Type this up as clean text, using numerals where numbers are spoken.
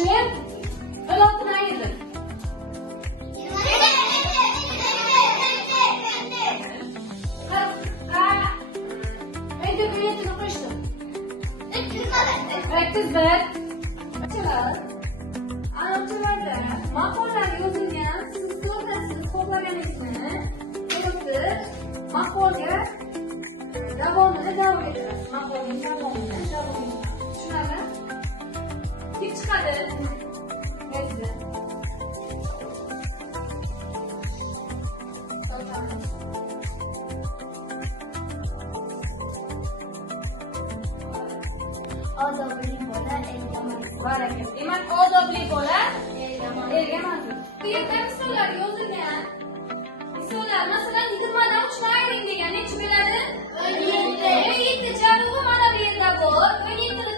ochib, 16ni ayirdik. Anavchilarda maqollar yozilgan, siz to'g'risiz xohlaganingizni kiritib, maqolga davomini davom ettirasiz. Maqolning davomini. Tushunarli? Kim chiqadi? Sizlar. Odobli bola elga manzur. Barakat. Demak, odobli bola elga manzur. Bu yerda misollar yozilgan. Misollar, masalan, 20 dan 3 ni ayring degan necha bo'ladi? 17. 17 janubi mana bu yerda bor. 17 ni